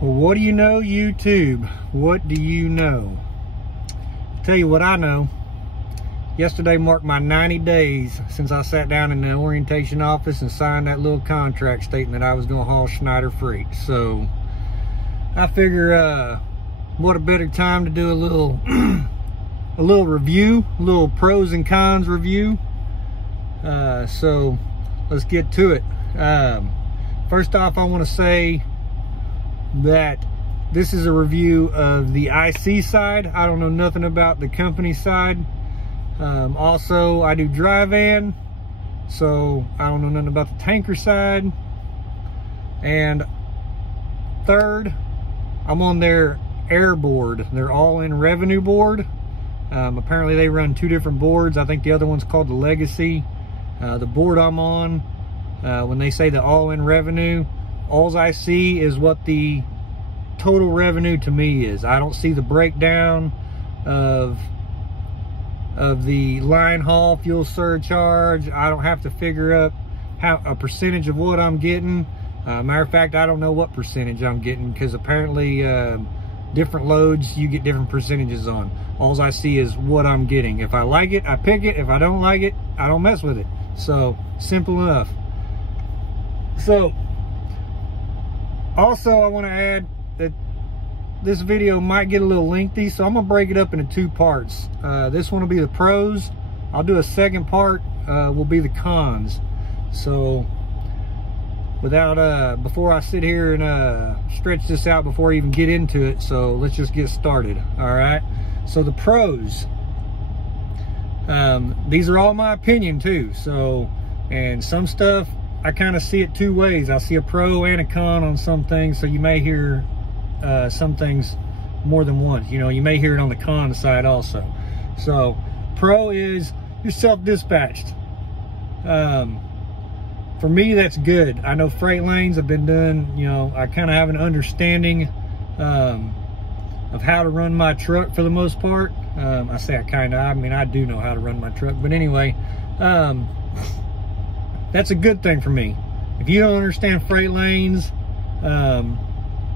Well, what do you know, YouTube? What do you know? I'll tell you what I know. Yesterday marked my 90 days since I sat down in the orientation office and signed that little contract stating that I was going to haul Schneider freight. So I figure what a better time to do a little a little review, a little pros and cons review. So let's get to it. First off, I want to say that this is a review of the IC side. I don't know nothing about the company side. Also, I do dry van, so I don't know nothing about the tanker side. And third, I'm on their air board, their all-in revenue board. Apparently they run two different boards. I think the other one's called the Legacy. The board I'm on, when they say the all-in revenue, all I see is what the total revenue to me is. I don't see the breakdown of the line haul fuel surcharge. I don't have to figure up a percentage of what I'm getting. Matter of fact, I don't know what percentage I'm getting, because apparently different loads you get different percentages on. All I see is what I'm getting. If I like it, I pick it. If I don't like it, I don't mess with it. So simple enough. So also, I want to add that this video might get a little lengthy, so I'm gonna break it up into two parts. This one will be the pros. I'll do a second part, will be the cons. So without before I sit here and stretch this out before I even get into it, so let's just get started. All right, so the pros, these are all my opinion too. So, and some stuff I kind of see it two ways. I see a pro and a con on some things, so you may hear some things more than once. You know, you may hear it on the con side also. So pro is you're self-dispatched. For me, that's good. I know freight lanes. I've been doing, you know, I kind of have an understanding of how to run my truck for the most part. I say I mean, I do know how to run my truck, but anyway, that's a good thing for me. If you don't understand freight lanes,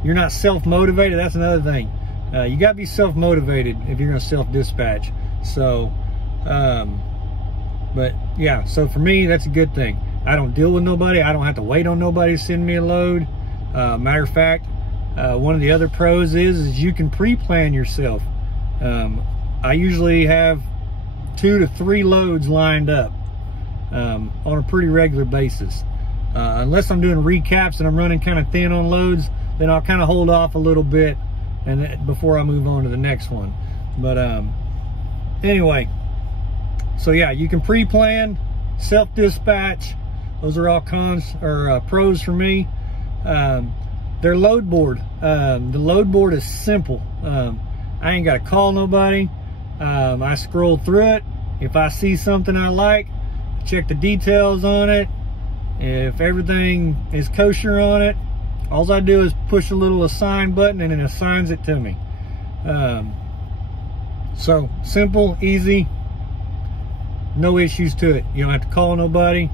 you're not self-motivated, that's another thing. You gotta be self-motivated if you're gonna self-dispatch. So, but yeah, so for me, that's a good thing. I don't deal with nobody. I don't have to wait on nobody to send me a load. Matter of fact, one of the other pros is you can pre-plan yourself. I usually have 2 to 3 loads lined up on a pretty regular basis. Unless I'm doing recaps and I'm running kind of thin on loads, then I'll kind of hold off a little bit and before I move on to the next one. But anyway, so yeah, you can pre-plan, self-dispatch. Those are all cons or pros for me. Their load board, the load board is simple. I ain't got to call nobody. I scroll through it. If I see something I like, check the details on it. If everything is kosher on it, all I do is push a little assign button and it assigns it to me. So simple, easy, no issues to it. You don't have to call nobody.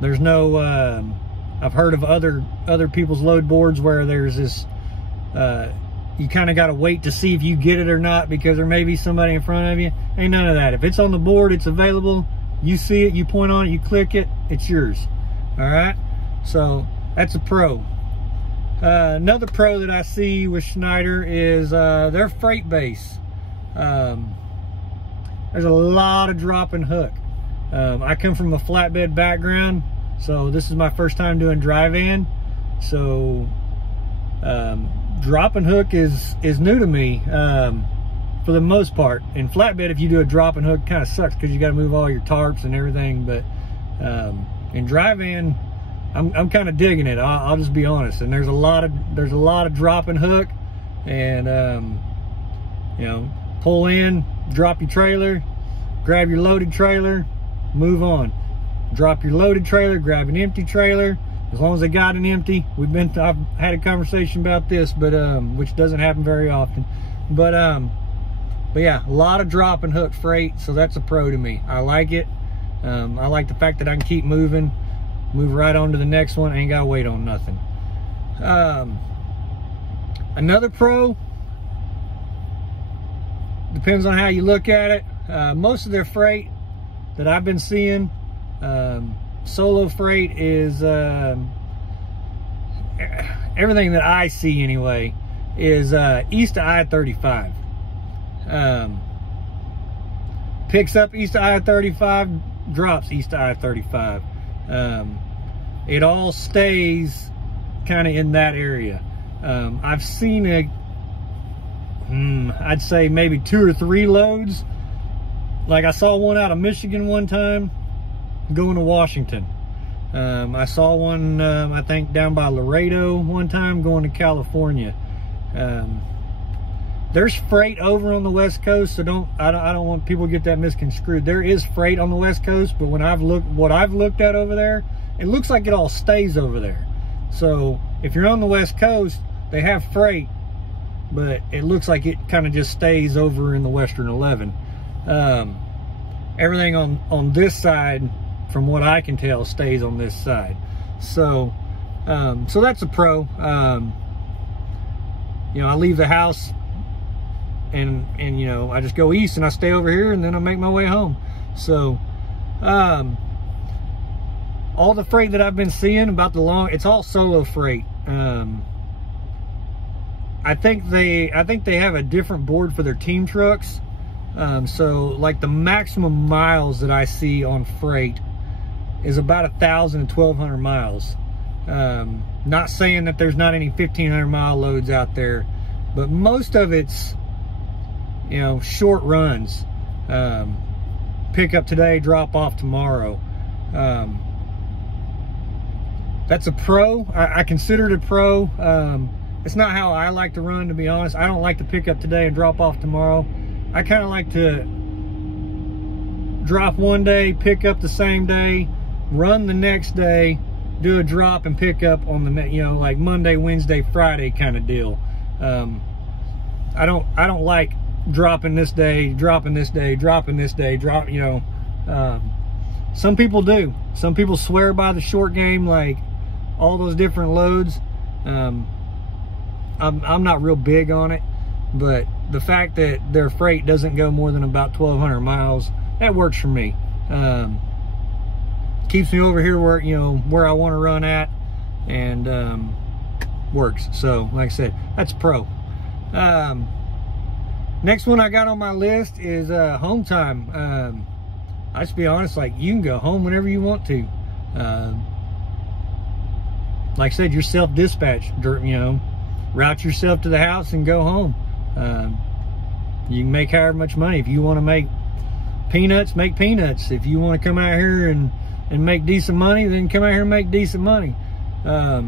There's no, I've heard of other people's load boards where there's this, you kind of got to wait to see if you get it or not because there may be somebody in front of you. Ain't none of that. If it's on the board, it's available. You see it, you point on it, you click it, it's yours. All right, so that's a pro. Another pro that I see with Schneider is their freight base. There's a lot of drop and hook. I come from a flatbed background, so this is my first time doing dry van. So drop and hook is new to me for the most part. In flatbed, if you do a drop and hook, kind of sucks because you got to move all your tarps and everything. But in dry van, I'm kind of digging it. I'll just be honest. And there's a lot of drop and hook, and you know, pull in, drop your trailer, grab your loaded trailer, move on. Drop your loaded trailer, grab an empty trailer. As long as they got an empty, I've had a conversation about this, but which doesn't happen very often. But yeah, a lot of drop and hook freight, so that's a pro to me. I like it. I like the fact that I can keep moving, move right on to the next one, ain't gotta wait on nothing. Another pro, depends on how you look at it. Most of their freight that I've been seeing, solo freight, is everything that I see anyway is east of I-35. Picks up east of I-35, drops east of I-35. It all stays kind of in that area. I've seen I'd say maybe 2 or 3 loads. Like I saw one out of Michigan one time going to Washington. I saw one, I think down by Laredo one time going to California. There's freight over on the West Coast, so I don't want people to get that misconstrued. There is freight on the West Coast, but when what I've looked at over there, it looks like it all stays over there. So if you're on the West Coast, they have freight, but it looks like it kind of just stays over in the Western 11. Everything on this side, from what I can tell, stays on this side. So so that's a pro. You know, I leave the house and you know, I just go east and I stay over here, and then I make my way home. So all the freight that I've been seeing about it's all solo freight. I think they have a different board for their team trucks. So like the maximum miles that I see on freight is about 1,000 to 1,200 miles. Not saying that there's not any 1,500 mile loads out there, but most of it's, you know, short runs. Pick up today, drop off tomorrow. That's a pro. I consider it a pro. It's not how I like to run, to be honest. I don't like to pick up today and drop off tomorrow. I kind of like to drop one day, pick up the same day, run the next day, do a drop and pick up on the, you know, like Monday, Wednesday, Friday kind of deal. I don't like dropping this day, dropping this day, dropping this day, you know. Some people do. Some people swear by the short game, like all those different loads. I'm not real big on it, but the fact that their freight doesn't go more than about 1,200 miles, that works for me. Keeps me over here where, you know, where I want to run at, and works. So like I said, that's pro. Next one I got on my list is home time. I just be honest, like, you can go home whenever you want to. Like I said, you're self-dispatched, you know, route yourself to the house and go home. You can make however much money. If you want to make peanuts, make peanuts. If you want to come out here and make decent money, then come out here and make decent money. I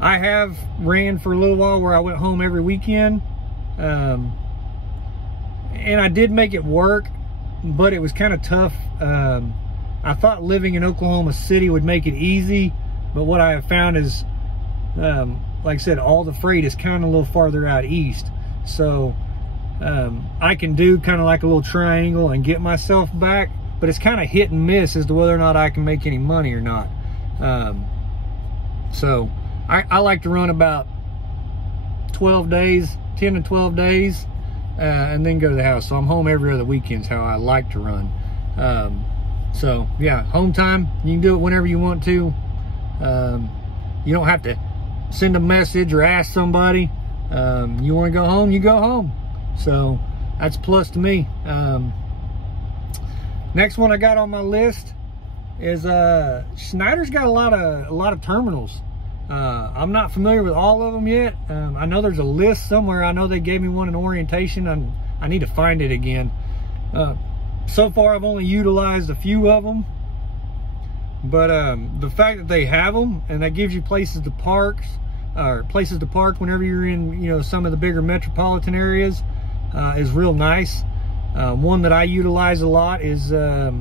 have ran for a little while where I went home every weekend. And I did make it work, but it was kind of tough. I thought living in Oklahoma City would make it easy, but what I have found is, like I said, all the freight is kind of a little farther out east. So I can do kind of like a little triangle and get myself back, but it's kind of hit and miss as to whether or not I can make any money or not. So I like to run about 12 days, 10 to 12 days, and then go to the house. So I'm home every other weekend is how I like to run. So yeah, home time, you can do it whenever you want to. You don't have to send a message or ask somebody. You want to go home, you go home. So that's a plus to me. Next one I got on my list is Schneider's got a lot of terminals. I'm not familiar with all of them yet. I know there's a list somewhere. I know they gave me one in orientation, and I need to find it again. So far I've only utilized a few of them, but the fact that they have them and that gives you places to park whenever you're in, you know, some of the bigger metropolitan areas is real nice. One that I utilize a lot is there's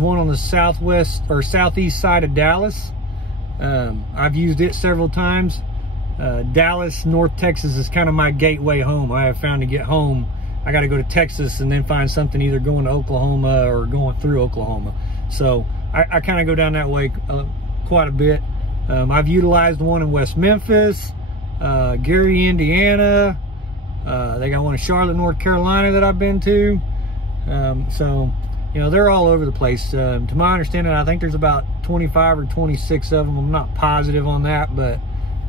one on the southwest or southeast side of Dallas. I've used it several times. Dallas, North Texas is kind of my gateway home. I have found to get home, I got to go to Texas and then find something either going to Oklahoma or going through Oklahoma. So I kind of go down that way quite a bit. I've utilized one in West Memphis, Gary, Indiana. They got one in Charlotte, North Carolina that I've been to. So, you know, they're all over the place. To my understanding, I think there's about 25 or 26 of them. I'm not positive on that, but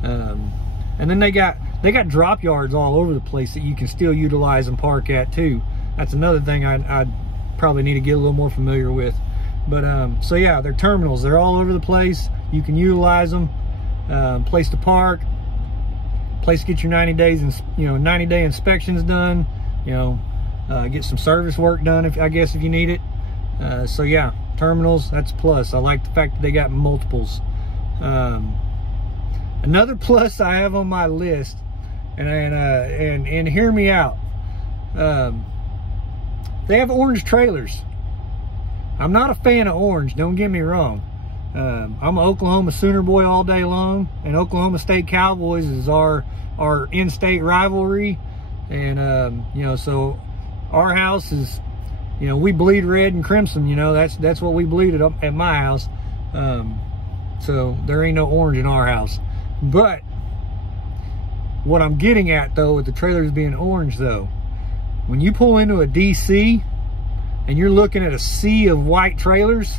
and then they got drop yards all over the place that you can still utilize and park at too. That's another thing I'd probably need to get a little more familiar with. But so yeah, they're terminals. They're all over the place. You can utilize them. Place to park. Place to get your 90-day inspections done. You know, get some service work done if you need it. So yeah, terminals, that's a plus. I like the fact that they got multiples. Another plus I have on my list, and hear me out. They have orange trailers. I'm not a fan of orange, don't get me wrong. I'm an Oklahoma Sooner boy all day long, and Oklahoma State Cowboys is our in-state rivalry. And you know, so our house is, you know, we bleed red and crimson. You know, that's what we bleed at my house. So there ain't no orange in our house. But what I'm getting at though with the trailers being orange though, when you pull into a DC and you're looking at a sea of white trailers,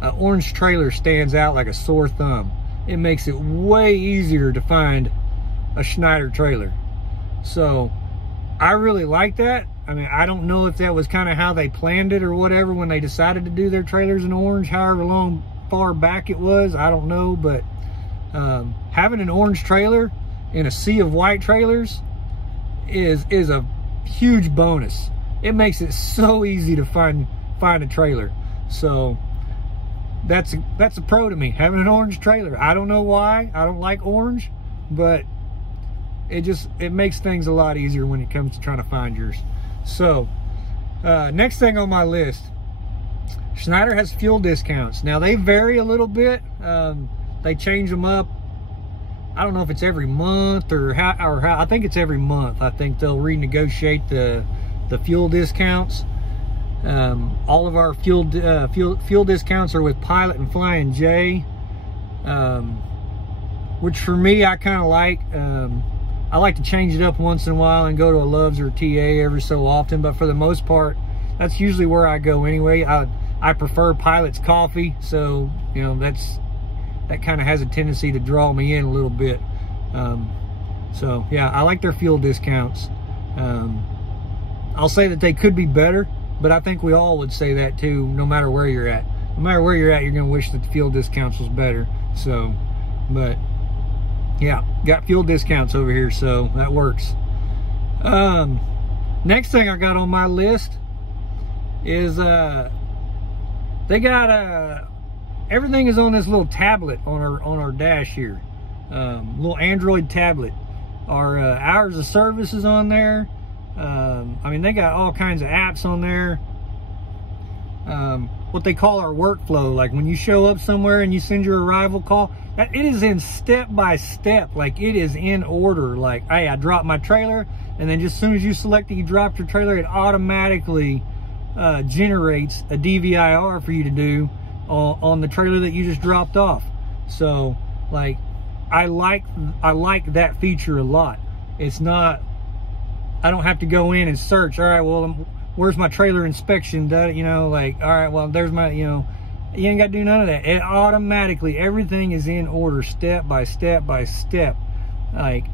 an orange trailer stands out like a sore thumb. It makes it way easier to find a Schneider trailer. So I really like that. I mean, I don't know if that was kind of how they planned it or whatever when they decided to do their trailers in orange, however far back it was, I don't know. But having an orange trailer in a sea of white trailers is a huge bonus. It makes it so easy to find a trailer. So that's a pro to me, having an orange trailer. I don't know why. I don't like orange, but it makes things a lot easier when it comes to trying to find yours. So next thing on my list, Schneider has fuel discounts. Now they vary a little bit. They change them up. I don't know if it's every month or how. I think it's every month. I think they'll renegotiate the fuel discounts. All of our fuel discounts are with Pilot and Flying J, which for me I kind of like. I like to change it up once in a while and go to a Love's or a TA every so often, but for the most part, that's usually where I go anyway. I prefer Pilot's coffee, so you know that kind of has a tendency to draw me in a little bit. So yeah, I like their fuel discounts. I'll say that they could be better, but I think we all would say that too, no matter where you're at. No matter where you're at, you're gonna wish that the fuel discounts was better. So, but yeah, got fuel discounts over here, so that works. Next thing I got on my list is they got everything is on this little tablet on our dash here, little Android tablet. Our hours of service is on there. I mean, they got all kinds of apps on there. What they call our workflow, like when you show up somewhere and you send your arrival call, that it is in step by step, like it is in order. Like, hey, I dropped my trailer, and then just as soon as you select that you dropped your trailer, it automatically generates a DVIR for you to do on the trailer that you just dropped off. So like, I like that feature a lot. It's not, I don't have to go in and search, all right, well, where's my trailer inspection? You know, like, all right, well, there's my, you know, you ain't got to do none of that. It automatically, everything is in order, step by step by step. Like,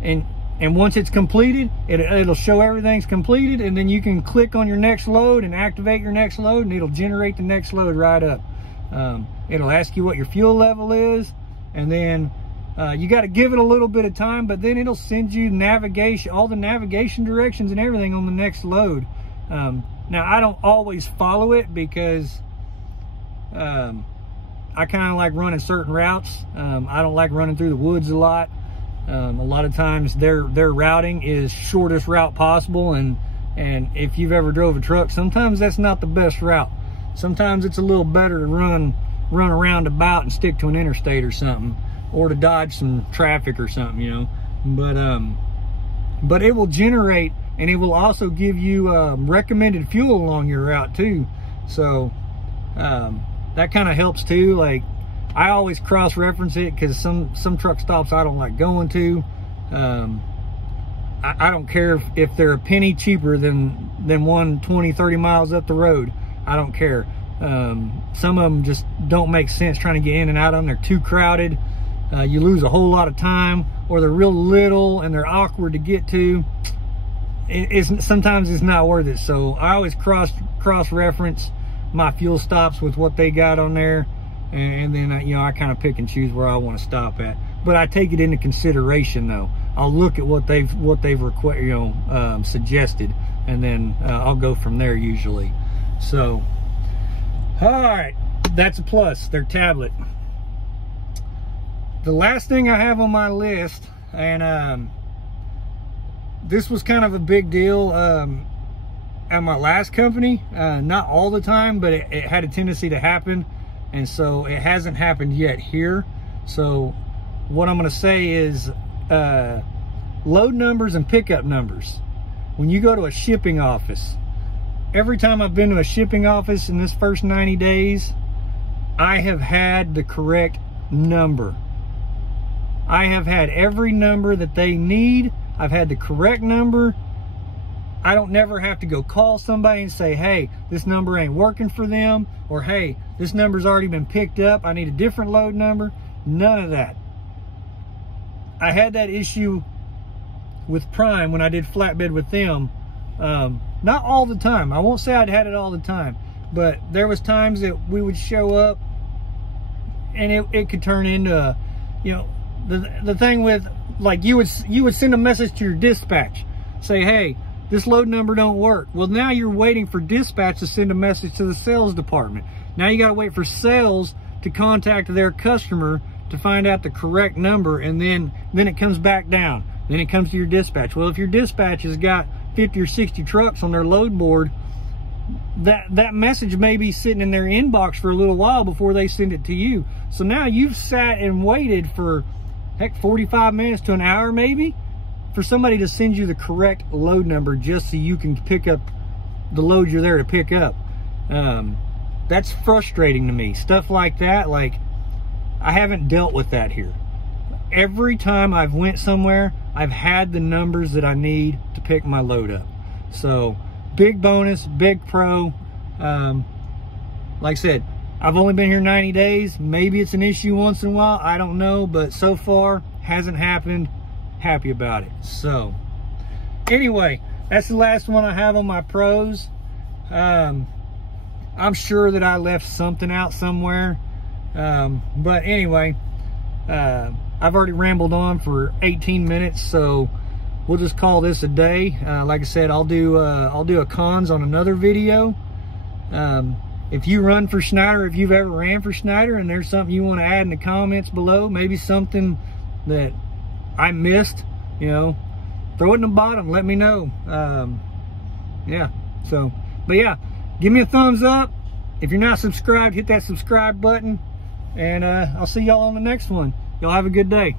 and once it's completed, it'll show everything's completed, and then you can click on your next load and activate your next load, and it'll generate the next load right up. It'll ask you what your fuel level is, and then you got to give it a little bit of time, but then it'll send you navigation, all the navigation directions and everything on the next load. Now, I don't always follow it because I kind of like running certain routes. I don't like running through the woods a lot. A lot of times their routing is shortest route possible, and if you've ever drove a truck, sometimes that's not the best route. Sometimes it's a little better to run around about and stick to an interstate or something, or to dodge some traffic or something, you know. But it will generate, and it will also give you recommended fuel along your route too. So that kind of helps too. Like, I always cross-reference it, because some truck stops I don't like going to. I don't care if they're a penny cheaper than one 20-30 miles up the road. I don't care. Some of them just don't make sense trying to get in and out of them. They're too crowded. You lose a whole lot of time, or they're real little and they're awkward to get to. Sometimes it's not worth it. So I always cross-reference my fuel stops with what they got on there, and then I kind of pick and choose where I want to stop at. But I take it into consideration, though. I'll look at what they've suggested, and then I'll go from there usually. So, all right, that's a plus. Their tablet. The last thing I have on my list, and this was kind of a big deal at my last company. Not all the time, but it had a tendency to happen, and so it hasn't happened yet here. So what I'm going to say is load numbers and pickup numbers. When you go to a shipping office, every time I've been to a shipping office in this first 90 days, I have had the correct number. I have had every number that they need. I've had the correct number. I don't never have to go call somebody and say, hey, this number ain't working for them, or hey, this number's already been picked up, I need a different load number. None of that. I had that issue with Prime when I did flatbed with them. Not all the time. I won't say I'd had it all the time, but there was times that we would show up and it could turn into, the thing with, like, you would send a message to your dispatch, say, hey, this load number don't work. Well, now you're waiting for dispatch to send a message to the sales department. Now you got to wait for sales to contact their customer to find out the correct number, and then it comes back down. Then it comes to your dispatch. Well, if your dispatch has got 50 or 60 trucks on their load board, that message may be sitting in their inbox for a little while before they send it to you. So now you've sat and waited for, heck, 45 minutes to an hour maybe for somebody to send you the correct load number just so you can pick up the load you're there to pick up. That's frustrating to me. Stuff like that, like, I haven't dealt with that here. Every time I've went somewhere, I've had the numbers that I need to pick my load up. So, big bonus, big pro. Like I said, I've only been here 90 days. Maybe it's an issue once in a while. I don't know, but so far, hasn't happened. Happy about it. So, anyway, that's the last one I have on my pros. I'm sure that I left something out somewhere. But anyway, I've already rambled on for 18 minutes, so we'll just call this a day. Like I said, I'll do a cons on another video. If you run for Schneider, if you've ever ran for Schneider, and there's something you want to add in the comments below, maybe something that I missed, throw it in the bottom, let me know. Yeah, so, but yeah, give me a thumbs up. If you're not subscribed, hit that subscribe button, and I'll see y'all on the next one. Y'all have a good day.